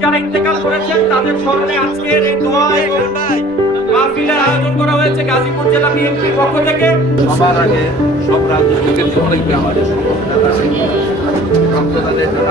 যারা ইন্তেকাল করেছেন তাদের স্মরণে আজকের এই দোয়ায় মাহফিলের আয়োজন করা হয়েছে গাজীপুর জেলা বিএনপির পক্ষ থেকে। সবার আগে সব রাজনৈতিক জীবনে আমাদের রক্তদানের জন্য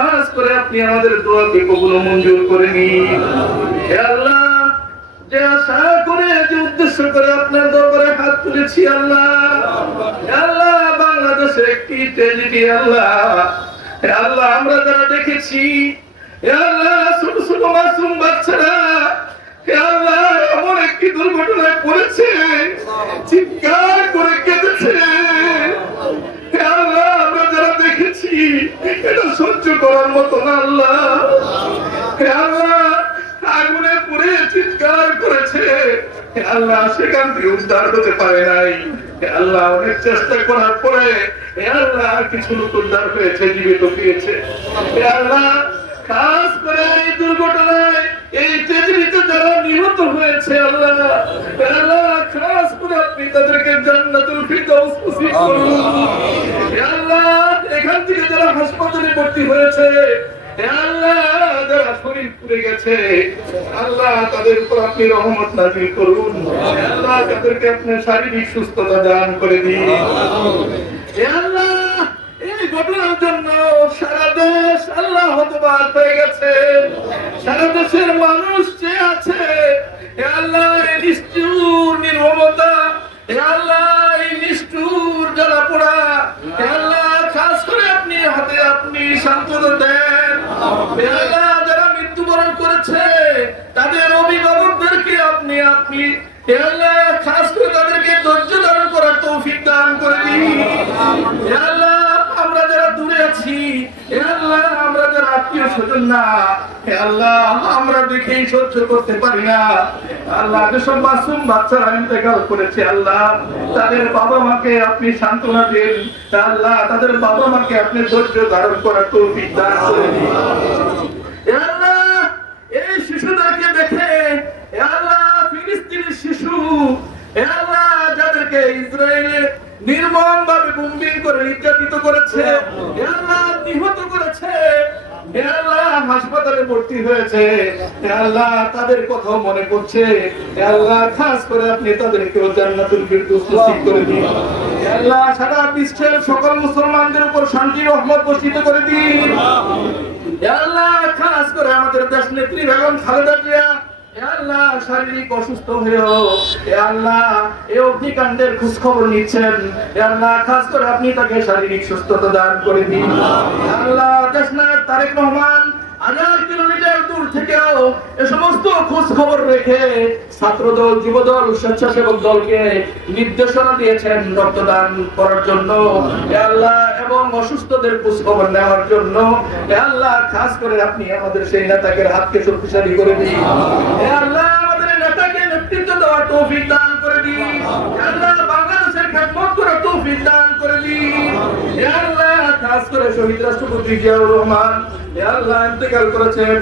খাস করে আপনি আমাদের দোয়াকে কবুল মঞ্জুর করে নিন আল্লাহ, যে আশা করে, যে উদ্দেশ্য করে আপনার দরবারে হাত তুলেছি আল্লাহ। আল্লাহ, বাংলাদেশের একটি ট্রেজেডি আল্লাহ। আল্লাহ, আমরা যারা দেখেছি আল্লাহ, ছোট ছোট মাসুম বাচ্চারা আল্লাহ, এমন একটি দুর্ঘটনায় পড়েছে, চিৎকার করে কেঁদেছে। আল্লাহ, আমরা যারা দেখেছি সহ্য করার মতো না আল্লাহ। আল্লাহ আগুনে পুড়ে চিৎকার করেছে। আল্লাহ সেখান থেকে উদ্ধার হতে পারে নাই। আল্লাহ অনেক চেষ্টা করার পরে হে আল্লাহ কিছু লোক উদ্ধার হয়েছে জীবিত পেয়েছে হে আল্লাহ খাস করে এই দুর্ঘটনায় এই ট্রেজেডিতে যারা নিহত হয়েছে আল্লাহ আল্লাহ খাস করে আপনি তাদেরকে জান্নাতুল ফিরদাউস নসিব করুন। আল্লাহ এখান থেকে যারা হাসপাতালে ভর্তি হয়েছে শারীরিক সুস্থতা দান আল্লাহ, এই ঘটনার জন্য আল্লাহ হতবাক হয়ে গেছে। সারা দেশের মানুষ যারা মৃত্যুবরণ করেছে, তাদের অভিভাবকদেরকে আপনি আপনি খাস করে তাদেরকে ধৈর্য ধারণ করার তৌফিক দান করে দিন। আত্মীয় স্বজন না। আল্লাহ, আমরা দেখেই সহ্য করতে পারি না। আল্লাহ, যেসব মাসুম বাচ্চারা ইন্তেকাল করেছে, আল্লাহ, তাদের বাবা মাকে আপনি সান্ত্বনা দিন। আল্লাহ, তাদের বাবা মাকে আপনি ধৈর্য ধারণ এই শিশুদেরকে দেখে আল্লাহ, ফিলিস্তিনের শিশু আল্লাহ, যাদেরকে ইসরায়েলে নির্মম ভাবে বুম্বিং করে নির্যাতিত করেছে আল্লাহ নিহত করেছে হে আল্লাহ হাসপাতালে ভর্তি হয়েছে। আল্লাহ তাদের কথাও মনে পড়ছে আল্লাহ, খাস করে আপনি তাদেরকেও জান্নাতুল ফিরদৌস নসিব করে দিন। আল্লাহ, সারা বিশ্বের সকল মুসলমানদের উপর শান্তি, রহমত বর্ষিত করে দিন। আল্লাহ, খাস করে আমাদের দেশ নেত্রী বেগম খালেদা জিয়া। আল্লাহ, শারীরিক অসুস্থ হয়েও আল্লাহ এই অগ্নিকাণ্ডের খোঁজ খবর নিচ্ছেন আল্লাহ, খাস করে আপনি তাকে শারীরিক সুস্থতা দান করে দিন। আল্লাহ, দেশ তারেক রহমান দূর থেকেও এ সমস্ত খোঁজ খবর রেখে ছাত্র দল যুব দল স্বেচ্ছাসেবক দলকে নির্দেশনা দিয়েছেন রক্তদান করার জন্য। আল্লাহ এবং অসুস্থদের খোঁজ খবর নেওয়ার জন্য। আল্লাহ, খাস করে আপনি আমাদের সেই নেতাকে হাতকে শক্তিশালী করে দিন। আল্লাহ, আমাদের নেতাকে নেতৃত্ব দেওয়ার তৌফিক দান করে দিন। আল্লাহ, বাংলাদেশের খেদমত করার তৌফিক দান করে দিন। আল্লাহ, খাস করে শহীদ রাষ্ট্রপতি জিয়াউর রহমান। আল্লাহ, ইন্তেকাল করেছেন।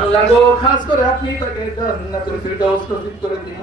আল্লাহ খাস করে আপনি তাকে জান্নাতুল ফিরদাউস নসিব করে দিন।